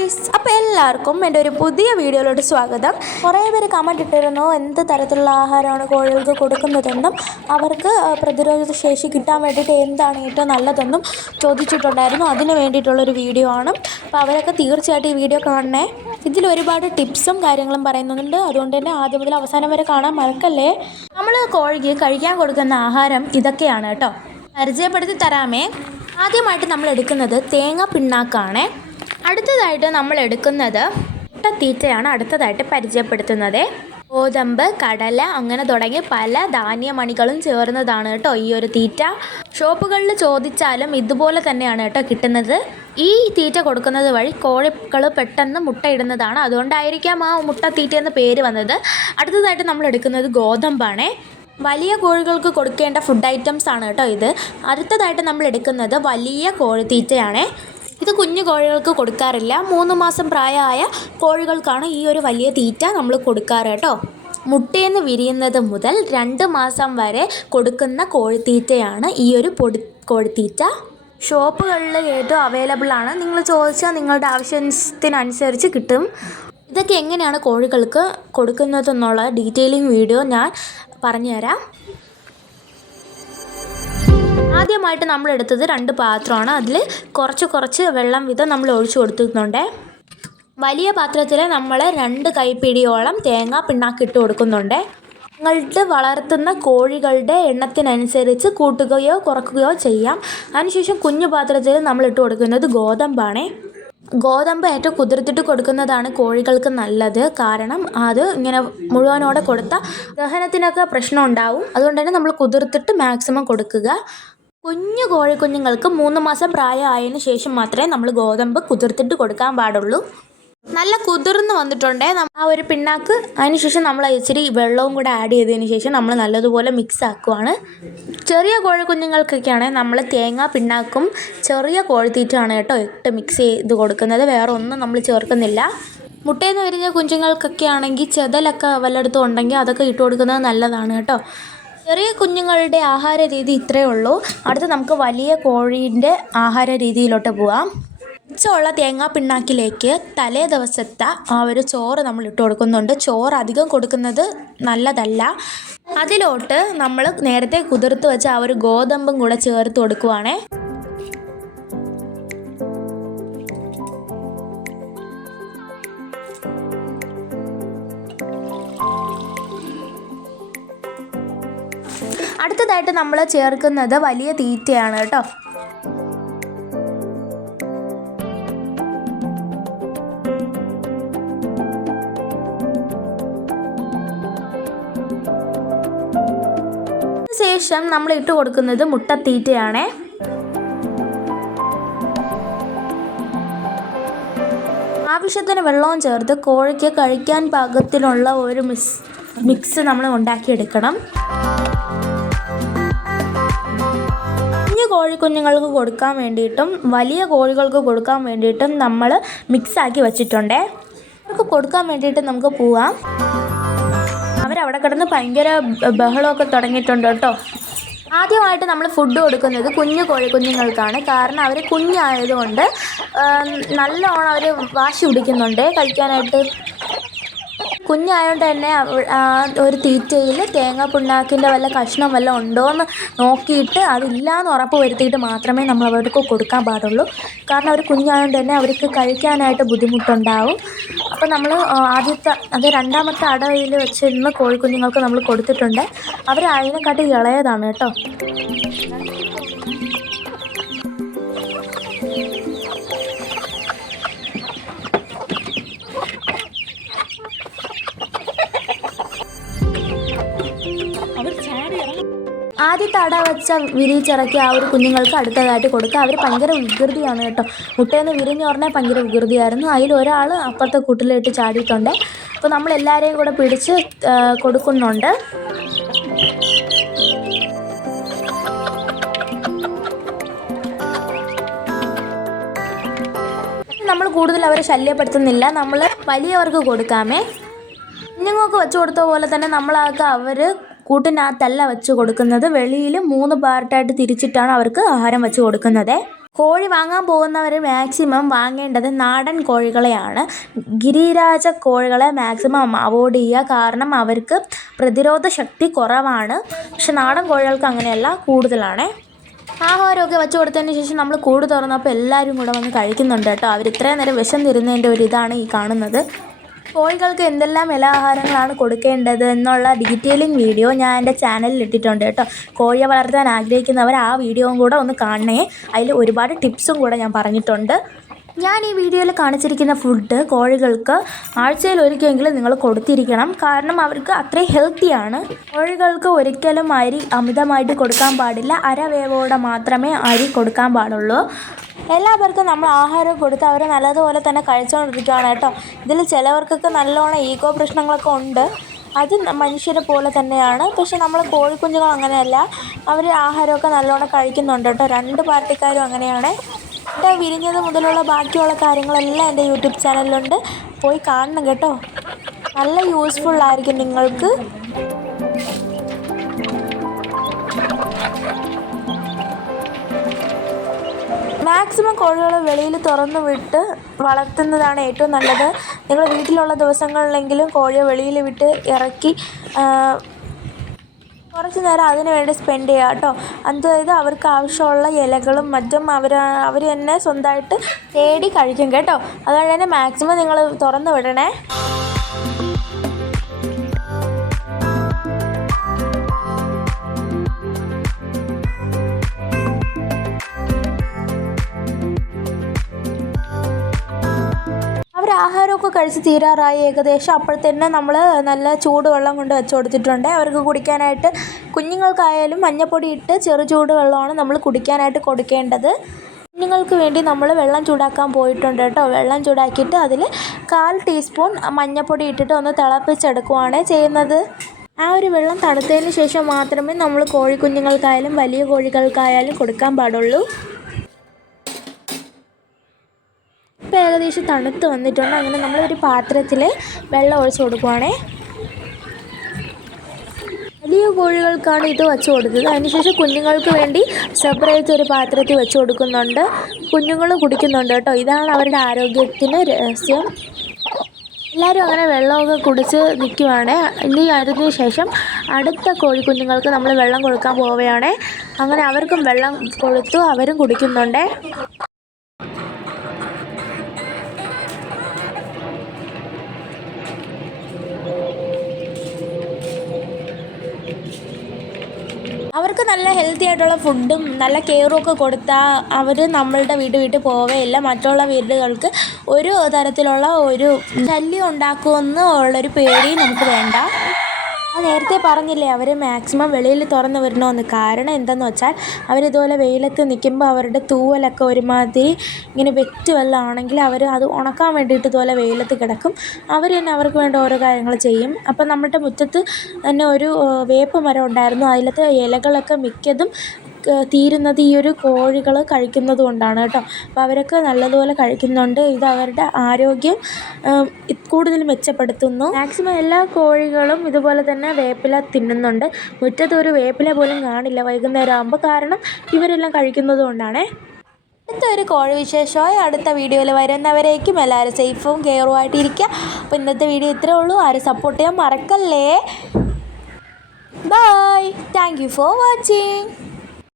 Guys, അപ്പോൾ എല്ലാവർക്കും എൻ്റെ ഒരു പുതിയ വീഡിയോയിലോട്ട് സ്വാഗതം. കുറേ പേര് കമൻറ്റ് ഇട്ടിരുന്നു എന്ത് തരത്തിലുള്ള ആഹാരമാണ് കോഴികൾക്ക് കൊടുക്കുന്നതെന്നും അവർക്ക് പ്രതിരോധ ശേഷി കിട്ടാൻ വേണ്ടിയിട്ട് എന്താണ് ഏറ്റവും നല്ലതെന്നും ചോദിച്ചിട്ടുണ്ടായിരുന്നു. അതിന് വേണ്ടിയിട്ടുള്ളൊരു വീഡിയോ ആണ്. അപ്പോൾ അവരൊക്കെ തീർച്ചയായിട്ടും ഈ വീഡിയോ കാണണേ. ഇതിൽ ഒരുപാട് ടിപ്സും കാര്യങ്ങളും പറയുന്നുണ്ട്. അതുകൊണ്ട് തന്നെ ആദ്യം മുതൽ അവസാനം വരെ കാണാൻ മറക്കല്ലേ. നമ്മൾ കോഴിക്ക് കഴിക്കാൻ കൊടുക്കുന്ന ആഹാരം ഇതൊക്കെയാണ് കേട്ടോ. പരിചയപ്പെടുത്തി തരാമേ. ആദ്യമായിട്ട് നമ്മൾ എടുക്കുന്നത് തേങ്ങ പിണ്ണാക്കാണ്. അടുത്തതായിട്ട് നമ്മൾ എടുക്കുന്നത് മുട്ടത്തീറ്റയാണ്. അടുത്തതായിട്ട് പരിചയപ്പെടുത്തുന്നത് ഗോതമ്പ്, കടല അങ്ങനെ തുടങ്ങി പല ധാന്യമണികളും ചേർന്നതാണ് കേട്ടോ ഈ ഒരു തീറ്റ. ഷോപ്പുകളിൽ ചോദിച്ചാലും ഇതുപോലെ തന്നെയാണ് കേട്ടോ കിട്ടുന്നത്. ഈ തീറ്റ കൊടുക്കുന്നത് വഴി കോഴികൾ പെട്ടെന്ന് മുട്ടയിടുന്നതാണ്. അതുകൊണ്ടായിരിക്കാം ആ മുട്ടത്തീറ്റ എന്ന പേര് വന്നത്. അടുത്തതായിട്ട് നമ്മൾ എടുക്കുന്നത് ഗോതമ്പാണ്. വലിയ കോഴികൾക്ക് കൊടുക്കേണ്ട ഫുഡ് ഐറ്റംസ് ആണ് കേട്ടോ ഇത്. അടുത്തതായിട്ട് നമ്മൾ എടുക്കുന്നത് വലിയ കോഴിത്തീറ്റയാണ്. ഇത് കുഞ്ഞു കോഴികൾക്ക് കൊടുക്കാറില്ല. 3 മാസം പ്രായമായ കോഴികൾക്കാണ് ഈ ഒരു വലിയ തീറ്റ നമ്മൾ കൊടുക്കാറ് കേട്ടോ. മുട്ടയെന്ന് വിരിയുന്നത് മുതൽ 2 മാസം വരെ കൊടുക്കുന്ന കോഴിത്തീറ്റയാണ് ഈ ഒരു കോഴിത്തീറ്റ. ഷോപ്പുകളിൽ ഏറ്റവും അവൈലബിൾ ആണ്. നിങ്ങൾ ചോദിച്ചാൽ നിങ്ങളുടെ ആവശ്യത്തിനനുസരിച്ച് കിട്ടും. ഇതൊക്കെ എങ്ങനെയാണ് കോഴികൾക്ക് കൊടുക്കുന്നതെന്നുള്ള ഡീറ്റെയിലിംഗ് വീഡിയോ ഞാൻ പറഞ്ഞുതരാം. ആദ്യമായിട്ട് നമ്മൾ എടുത്തത് 2 പാത്രമാണ്. അതിൽ കുറച്ച് വെള്ളം വീതം നമ്മൾ ഒഴിച്ചു കൊടുക്കുന്നുണ്ട്. വലിയ പാത്രത്തിൽ നമ്മൾ 2 കൈപ്പിടിയോളം തേങ്ങ പിണ്ണാക്കിട്ട് കൊടുക്കുന്നുണ്ട്. നിങ്ങളുടെ വളർത്തുന്ന കോഴികളുടെ എണ്ണത്തിനനുസരിച്ച് കൂട്ടുകയോ കുറയ്ക്കുകയോ ചെയ്യാം. അതിനുശേഷം കുഞ്ഞു പാത്രത്തിൽ നമ്മൾ ഇട്ട് കൊടുക്കുന്നത് ഗോതമ്പാണ്. ഗോതമ്പ് ഏറ്റവും കുതിർത്തിട്ട് കൊടുക്കുന്നതാണ് കോഴികൾക്ക് നല്ലത്. കാരണം അത് ഇങ്ങനെ മുഴുവനോടെ കൊടുത്താൽ ദഹനത്തിനൊക്കെ പ്രശ്നം ഉണ്ടാവും. അതുകൊണ്ട് തന്നെ നമ്മൾ കുതിർത്തിട്ട് മാക്സിമം കൊടുക്കുക. കുഞ്ഞു കോഴിക്കുഞ്ഞുങ്ങൾക്ക് 3 മാസം പ്രായമായതിനു ശേഷം മാത്രമേ നമ്മൾ ഗോതമ്പ് കുതിർത്തിട്ട് കൊടുക്കാൻ പാടുള്ളൂ. നല്ല കുതിർന്ന് വന്നിട്ടുണ്ടേ ആ ഒരു പിണ്ണാക്ക്. അതിനുശേഷം നമ്മൾ ഇച്ചിരി വെള്ളവും കൂടെ ആഡ് ചെയ്തതിന് ശേഷം നമ്മൾ നല്ലതുപോലെ മിക്സ് ആക്കുവാണ്. ചെറിയ കോഴിക്കുഞ്ഞുങ്ങൾക്കൊക്കെയാണെങ്കിൽ നമ്മൾ തേങ്ങ പിണ്ണാക്കും ചെറിയ കോഴിത്തീറ്റയാണ് കേട്ടോ ഇട്ട് മിക്സ് ചെയ്ത് കൊടുക്കുന്നത്. വേറെ ഒന്നും നമ്മൾ ചേർക്കുന്നില്ല. മുട്ടയെന്ന് വരുന്ന കുഞ്ഞുങ്ങൾക്കൊക്കെ ആണെങ്കിൽ ചെതലൊക്കെ വല്ലയിടത്തും ഉണ്ടെങ്കിൽ അതൊക്കെ ഇട്ട് കൊടുക്കുന്നത് നല്ലതാണ് കേട്ടോ. ചെറിയ കുഞ്ഞുങ്ങളുടെ ആഹാര രീതി ഇത്രയേ ഉള്ളൂ. അടുത്ത് നമുക്ക് വലിയ കോഴീൻ്റെ ആഹാര രീതിയിലോട്ട് പോവാം. മിച്ചമുള്ള തേങ്ങാ പിണ്ണാക്കിലേക്ക് തലേ ദിവസത്തെ ആ ഒരു ചോറ് നമ്മൾ ഇട്ട് കൊടുക്കുന്നുണ്ട്. ചോറ് അധികം കൊടുക്കുന്നത് നല്ലതല്ല. അതിലോട്ട് നമ്മൾ നേരത്തെ കുതിർത്ത് വെച്ച ആ ഒരു ഗോതമ്പും കൂടെ ചേർത്ത് കൊടുക്കുവാണേ. അടുത്തതായിട്ട് നമ്മൾ ചേർക്കുന്നത് വലിയ തീറ്റയാണ് കേട്ടോ. ശേഷം നമ്മൾ ഇട്ട് കൊടുക്കുന്നത് മുട്ടത്തീറ്റയാണ്. ആവശ്യത്തിന് വെള്ളവും ചേർത്ത് കോഴിക്ക് കഴിക്കാൻ പാകത്തിലുള്ള ഒരു മിക്സ് നമ്മൾ ഉണ്ടാക്കിയെടുക്കണം. കുഞ്ഞു കോഴിക്കുഞ്ഞുങ്ങൾക്ക് കൊടുക്കാൻ വേണ്ടിയിട്ടും വലിയ കോഴികൾക്ക് കൊടുക്കാൻ വേണ്ടിയിട്ടും നമ്മൾ മിക്സാക്കി വച്ചിട്ടുണ്ടേ. അവർക്ക് കൊടുക്കാൻ വേണ്ടിയിട്ട് നമുക്ക് പോവാം. അവരവിടെ കിടന്ന് ഭയങ്കര ബഹളമൊക്കെ തുടങ്ങിയിട്ടുണ്ട് കേട്ടോ. ആദ്യമായിട്ട് നമ്മൾ ഫുഡ് കൊടുക്കുന്നത് കുഞ്ഞു കോഴിക്കുഞ്ഞുങ്ങൾക്കാണ്. കാരണം അവർ കുഞ്ഞായതുകൊണ്ട് നല്ലോണം അവർ വാശി പിടിക്കുന്നുണ്ട് കഴിക്കാനായിട്ട്. കുഞ്ഞായതുകൊണ്ട് തന്നെ ഒരു തീറ്റയിൽ തേങ്ങ പിണ്ണാക്കിൻ്റെ വല്ല കഷ്ണം വല്ല ഉണ്ടോ എന്ന് നോക്കിയിട്ട് അതില്ലാന്ന് ഉറപ്പ് വരുത്തിയിട്ട് മാത്രമേ നമ്മൾ അവർക്ക് കൊടുക്കാൻ പാടുള്ളൂ. കാരണം അവർ കുഞ്ഞായതുകൊണ്ട് തന്നെ അവർക്ക് കഴിക്കാനായിട്ട് ബുദ്ധിമുട്ടുണ്ടാവും. അപ്പോൾ നമ്മൾ രണ്ടാമത്തെ അടയിൽ വെച്ചിരുന്ന കോഴിക്കുഞ്ഞുങ്ങൾക്ക് നമ്മൾ കൊടുത്തിട്ടുണ്ട്. അവർ അതിനെക്കാട്ടി ഇളയതാണ് കേട്ടോ. ആദ്യത്തെ അട വെച്ച വിരിച്ചിറക്കി ആ ഒരു കുഞ്ഞുങ്ങൾക്ക് അടുത്തതായിട്ട് കൊടുക്കുക. അവർ ഭയങ്കര വികൃതിയാണ് കേട്ടോ. മുട്ടയെന്ന് വിരിഞ്ഞ് പറഞ്ഞാൽ ഭയങ്കര വികൃതിയായിരുന്നു. അതിലൊരാൾ അപ്പുറത്തെ കൂട്ടിലിട്ട് ചാടിയിട്ടുണ്ട്. അപ്പോൾ നമ്മൾ എല്ലാവരെയും കൂടെ പിടിച്ച് കൊടുക്കുന്നുണ്ട്. നമ്മൾ കൂടുതൽ അവരെ ശല്യപ്പെടുത്തുന്നില്ല. നമ്മൾ വലിയവർക്ക് കൊടുക്കാമേ. കുഞ്ഞുങ്ങൾക്ക് വെച്ച് കൊടുത്ത പോലെ തന്നെ നമ്മളാക്കുക അവർ കൂട്ടിനകത്തല്ല വെച്ച് കൊടുക്കുന്നത്. വെളിയിൽ 3 പാർട്ടായിട്ട് തിരിച്ചിട്ടാണ് അവർക്ക് ആഹാരം വെച്ച് കൊടുക്കുന്നത്. കോഴി വാങ്ങാൻ പോകുന്നവർ മാക്സിമം വാങ്ങേണ്ടത് നാടൻ കോഴികളെയാണ്. ഗിരിരാജ കോഴികളെ മാക്സിമം അവോയ്ഡ് ചെയ്യുക. കാരണം അവർക്ക് പ്രതിരോധ ശക്തി കുറവാണ്. പക്ഷെ നാടൻ കോഴികൾക്ക് അങ്ങനെയല്ല, കൂടുതലാണ്. ആഹാരമൊക്കെ വെച്ച് കൊടുത്തതിന് ശേഷം നമ്മൾ കൂട് തുറന്നപ്പോൾ എല്ലാവരും കൂടെ വന്ന് കഴിക്കുന്നുണ്ട് കേട്ടോ. അവർ ഇത്രയും നേരം വിശന്നിരുന്നതിൻ്റെ ഒരു ഇതാണ് ഈ കാണുന്നത്. കോഴികൾക്ക് എന്തെല്ലാം ഇല ആഹാരങ്ങളാണ് കൊടുക്കേണ്ടത് എന്നുള്ള ഡീറ്റെയിലിംഗ് വീഡിയോ ഞാൻ എൻ്റെ ചാനലിൽ ഇട്ടിട്ടുണ്ട് കേട്ടോ. കോഴിയെ വളർത്താൻ ആഗ്രഹിക്കുന്നവർ ആ വീഡിയോയും കൂടെ ഒന്ന് കാണണേ. അതിൽ ഒരുപാട് ടിപ്സും കൂടെ ഞാൻ പറഞ്ഞിട്ടുണ്ട്. ഞാൻ ഈ വീഡിയോയിൽ കാണിച്ചിരിക്കുന്ന ഫുഡ് കോഴികൾക്ക് ആഴ്ചയിൽ ഒരിക്കലെങ്കിലും നിങ്ങൾ കൊടുത്തിരിക്കണം. കാരണം അവർക്ക് അത്രയും ഹെൽത്തിയാണ്. കോഴികൾക്ക് ഒരിക്കലും അരി അമിതമായിട്ട് കൊടുക്കാൻ പാടില്ല. അരവേവോടെ മാത്രമേ അരി കൊടുക്കാൻ പാടുള്ളൂ. എല്ലാവർക്കും നമ്മൾ ആഹാരം കൊടുത്ത് അവർ നല്ലതുപോലെ തന്നെ കഴിച്ചുകൊണ്ടിരിക്കുകയാണ് കേട്ടോ. ഇതിൽ ചിലവർക്കൊക്കെ നല്ലോണം ഈഗോ പ്രശ്നങ്ങളൊക്കെ ഉണ്ട്. അത് മനുഷ്യരെ പോലെ തന്നെയാണ്. പക്ഷെ നമ്മൾ കോഴിക്കുഞ്ഞുങ്ങൾ അങ്ങനെയല്ല. അവർ ആഹാരമൊക്കെ നല്ലോണം കഴിക്കുന്നുണ്ട് കേട്ടോ. രണ്ട് പാർട്ടിക്കാരും അങ്ങനെയാണ്. വിരിഞ്ഞത് മുതലുള്ള ബാക്കിയുള്ള കാര്യങ്ങളെല്ലാം എൻ്റെ യൂട്യൂബ് ചാനലിലുണ്ട്. പോയി കാണണം കേട്ടോ. നല്ല യൂസ്ഫുള്ളായിരിക്കും നിങ്ങൾക്ക്. മാക്സിമം കോഴികളെ വെളിയിൽ തുറന്നു വിട്ട് വളർത്തുന്നതാണ് ഏറ്റവും നല്ലത്. നിങ്ങൾ വീട്ടിലുള്ള ദിവസങ്ങളിലെങ്കിലും കോഴിയെ വെളിയിൽ വിട്ട് ഇറക്കി കുറച്ച് നേരം അതിന് വേണ്ടി സ്പെൻഡ് ചെയ്യുക കേട്ടോ. അതായത് അവർക്ക് ആവശ്യമുള്ള ഇലകളും മറ്റും അവർ തന്നെ സ്വന്തമായിട്ട് തേടി കഴിക്കും കേട്ടോ. അതുകൊണ്ട് തന്നെ മാക്സിമം നിങ്ങൾ തുറന്നു വിടണേ. ആഹാരമൊക്കെ കഴിച്ച് തീരാറായി ഏകദേശം. അപ്പോഴത്തന്നെ നമ്മൾ നല്ല ചൂടുവെള്ളം കൊണ്ട് വെച്ച് കൊടുത്തിട്ടുണ്ട് അവർക്ക് കുടിക്കാനായിട്ട്. കുഞ്ഞുങ്ങൾക്കായാലും മഞ്ഞൾപ്പൊടി ഇട്ട് ചെറു ചൂടുവെള്ളമാണ് നമ്മൾ കുടിക്കാനായിട്ട് കൊടുക്കേണ്ടത്. കുഞ്ഞുങ്ങൾക്ക് വേണ്ടി നമ്മൾ വെള്ളം ചൂടാക്കാൻ പോയിട്ടുണ്ട് കേട്ടോ. വെള്ളം ചൂടാക്കിയിട്ട് അതിൽ 1/4 ടീസ്പൂൺ മഞ്ഞൾപ്പൊടി ഇട്ടിട്ട് ഒന്ന് തിളപ്പിച്ചെടുക്കുകയാണ് ചെയ്യുന്നത്. ആ ഒരു വെള്ളം തണുത്തതിന് ശേഷം മാത്രമേ നമ്മൾ കോഴിക്കുഞ്ഞുങ്ങൾക്കായാലും വലിയ കോഴികൾക്കായാലും കൊടുക്കാൻ പാടുള്ളൂ. ഇപ്പോൾ ഏകദേശം തണുത്ത് വന്നിട്ടുണ്ട്. അങ്ങനെ നമ്മളൊരു പാത്രത്തിൽ വെള്ളം ഒഴിച്ച് കൊടുക്കുവാണേ. വലിയ കോഴികൾക്കാണ് ഇത് വെച്ച് കൊടുത്തത്. അതിനുശേഷം കുഞ്ഞുങ്ങൾക്ക് വേണ്ടി സെപ്പറേറ്റ് ഒരു പാത്രത്തിൽ വെച്ച് കൊടുക്കുന്നുണ്ട്. കുഞ്ഞുങ്ങൾ കുടിക്കുന്നുണ്ട് കേട്ടോ. ഇതാണ് അവരുടെ ആരോഗ്യത്തിന് രഹസ്യം. എല്ലാവരും അങ്ങനെ വെള്ളമൊക്കെ കുടിച്ച് നിൽക്കുവാണ്. ഇനി അതിന് ശേഷം അടുത്ത കോഴിക്കുഞ്ഞുങ്ങൾക്ക് നമ്മൾ വെള്ളം കൊടുക്കാൻ പോവുകയാണ്. അങ്ങനെ അവർക്കും വെള്ളം കൊടുത്തു, അവരും കുടിക്കുന്നുണ്ട്. അവർക്ക് നല്ല ഹെൽത്തി ആയിട്ടുള്ള ഫുഡും നല്ല കെയറും ഒക്കെ കൊടുത്താൽ അവർ നമ്മളുടെ വീട്ടിൽ പോവുകയില്ല. മറ്റുള്ള വീടുകൾക്ക് ഒരു തരത്തിലുള്ള ഒരു ശല്യം ഉണ്ടാക്കുമെന്നുള്ളൊരു പേടി നമുക്ക് വേണ്ട. നേരത്തെ പറഞ്ഞില്ലേ അവർ മാക്സിമം വെളിയിൽ തുറന്ന് വരണമെന്ന്. കാരണം എന്താണെന്ന് വെച്ചാൽ അവരിതുപോലെ വെയിലത്ത് നിൽക്കുമ്പോൾ അവരുടെ തൂവലൊക്കെ ഒരുമാതിരി ഇങ്ങനെ വെറ്റ് വെള്ളമാണെങ്കിൽ അവർ അത് ഉണക്കാൻ വേണ്ടിയിട്ട് ഇതുപോലെ വെയിലത്ത് കിടക്കും. അവർ തന്നെ അവർക്ക് വേണ്ട ഓരോ കാര്യങ്ങൾ ചെയ്യും. അപ്പം നമ്മുടെ മുറ്റത്ത് തന്നെ ഒരു വേപ്പ് മരം ഉണ്ടായിരുന്നു. അതിലത്തെ ഇലകളൊക്കെ മിക്കതും തീരുന്നത് ഈ ഒരു കോഴികൾ കഴിക്കുന്നത് കൊണ്ടാണ് കേട്ടോ. അപ്പോൾ അവരൊക്കെ നല്ലതുപോലെ കഴിക്കുന്നുണ്ട്. ഇത് അവരുടെ ആരോഗ്യം കൂടുതൽ മെച്ചപ്പെടുത്തുന്നു. മാക്സിമം എല്ലാ കോഴികളും ഇതുപോലെ തന്നെ വേപ്പില തിന്നുന്നുണ്ട്. മുറ്റത്ത് ഒരു വേപ്പില പോലും കാണില്ല വൈകുന്നേരം ആകുമ്പോൾ. കാരണം ഇവരെല്ലാം കഴിക്കുന്നത് കൊണ്ടാണ്. അടുത്തൊരു കോഴി വിശേഷമായി അടുത്ത വീഡിയോയിൽ വരുന്നവരേക്കും എല്ലാവരും സേഫും കെയറും ആയിട്ടിരിക്കുക. അപ്പോൾ ഇന്നത്തെ വീഡിയോ ഇത്രയേ ഉള്ളൂ. ആരും സപ്പോർട്ട് ചെയ്യാൻ മറക്കല്ലേ. Bye. Thank you for watching.